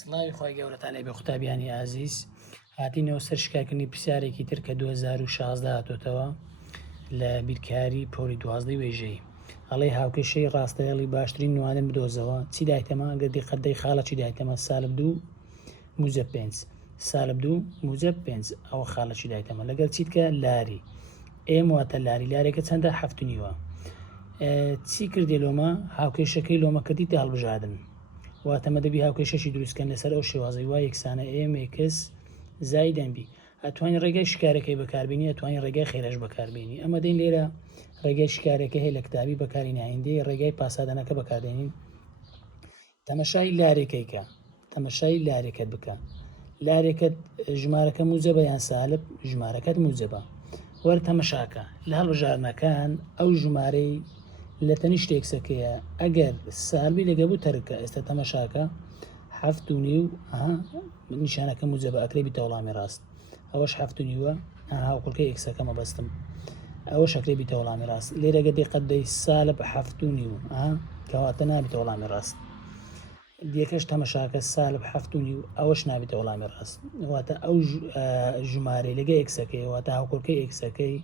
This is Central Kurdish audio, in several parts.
سڵاوی خۆی گەورەتان لێبێ قوتابیانی ئازیز هاتینەوە سەر شکارکردنی پرسیارێکی تر کە 2016 هاتوتەوە لە بیرکاری پۆلی 12 وێژەی ئەڵێ هاوکێشەی ڕاستەیەڵی باشترین نوانم بدۆزەوە چی دایتەمە گە دیقەتدەی خاڵەکی دایتەمە سالب 2 موزە 5 سالب 2 موزە 5 ئەوە خاڵەکی دایتەمە لەگەڵ چیتکە لاری ئێم واتە لاری لارێکە چەندە هەفتنیوە چی کردی لۆمە هاوکێشەکەی لۆمەکەدی هەڵبژاردن واتەمە دەبی هاوکێشەشی دروستکەن لەسەر ئەو شێوازەی وای یەکسانە ئێمێکس زای دەمبی ئەتوانین ڕێگەی شکارەکەی بەکاربیێنی ئەتوانین ڕێگای خێرەش بەکاربیێنی ئەمە دەین لێرە ڕێگەی شکارەکە هەیە لە کتابی بەکاری ناهێندەی ڕێگای پاسادانەکە بەکاردێنین تەمەشای لارێکەکە تەمەشای لارێکت بکە لارێکت ژمارەکە موزەبە یان سالب ژمارەکەت موزەبە وەرە تەمەشاکە لە هەڵبژارنەکان ئەو ژمارەی لە تەنیشت یەکسەکەیە ئەگەر سالبی لەگەبوو تەرکە ئێستا تەمەشاکە 7.5 نیشانەکە موزەبە ئەکرێ بیتە وەڵامی ڕاست ئەوەش 7.5 هاوکڵکەی یەکسەکەمە بەستم ئەوە شەکرێ بیتە وەڵامی ڕاست لێرەگە دیقەتدەی سالب 7.5 کەواتە نابیتە وەڵامی ڕاست دیەکەش تەمەشاکە سالب 7.5 ئەوەش نابێتە وەڵامی ڕاست واتە ئەو ژمارەی لەگە یەکسەکەی واتە هاوکۆڵکەی یەکسەکەی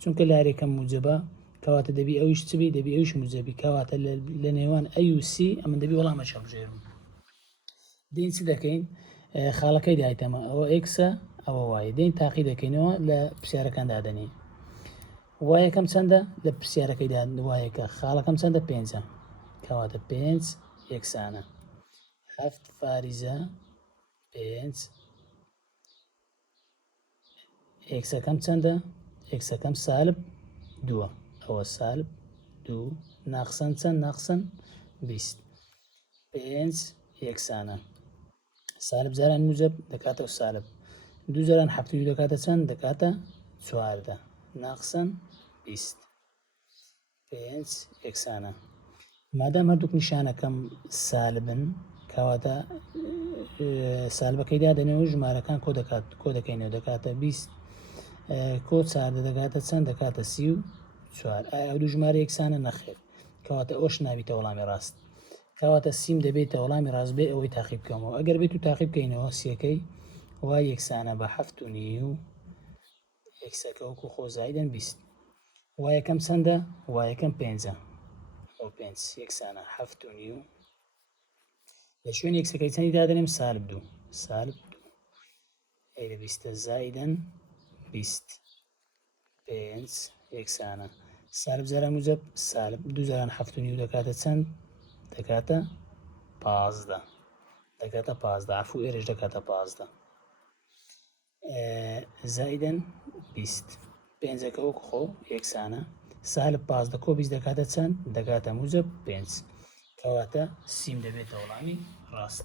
چونکە لارێکە موجبە کەواتە دەبی ئەویش چبی دەبی ئەوش موزەبی کەواتە لە نێوان ئەوسی ئەمە دەبی وەڵامە هەڵبژێرم دین چی دەکەین خاڵەکەی دایتەمە ئەوە ئێکسە ئەوە وایە دین تاقی دەکەینەوە لە پرسیارەکاندا دەنێ وایەکەم چەندە لە پرسیارەکەیدا وایەکە خاڵەکەم چەندە 5 کەواتە 5 یەکسانە 7 فاریزە 5 ئێکسەکەم چەندە ئێکسەکەم سالب 2 ئەوە سالب 2 ناقسەن چەند ناقسەن 20 5 یەکسانە سالب زاران موزەب دەکاتە سالب 2 زاران 7 دەکاتە چەند دەکاتە 14 ناقسەن 20 5 یەکسانە مادام هەردووک نیشانەکەم سالبن کەواتە سالبەکەیدا دەنێەوە ژمارەکان کۆ دەکەینەوە دەکاتە 20 کۆ چاردە دەکاتە چەند دەکاتە 34 ئەو دوو ژمارە یەکسانە نەخێر کەواتە ئەوش نابیتە وەڵامی ڕاست کەواتە سیم دەبێتە وەڵامی ڕاست بێ ئەوەی تاقیب بکەمەوە ئەگەر بێت و تاقیب بکەینەوە سیەکەی وای یەکسانە بە 7.5 یەکسەکە وەکو خۆزایدەن 20 وایەکەم چەندە وایەکەم 5 5 یەکسانە 7.5 لە شوێن یەکسەکەی چەندی دادەنێم سالب 2 سالب 2 ئەیرە 20 زایدەن 20 5 یەکسانە سالب زاران موزەب سالب 2 زاران 7.5 دەکاتە چەند دەکاتە 15 دەکاتە 15 عفو ئێرەش دەکاتە 15 زایدەن 20 5ەکە وەکو خۆ یەکسانە سالب 15 کۆ 20 دەکاتە چەند دەکاتە موزەب 5 کەواتە سیم دەبێتە وەڵامی ڕاست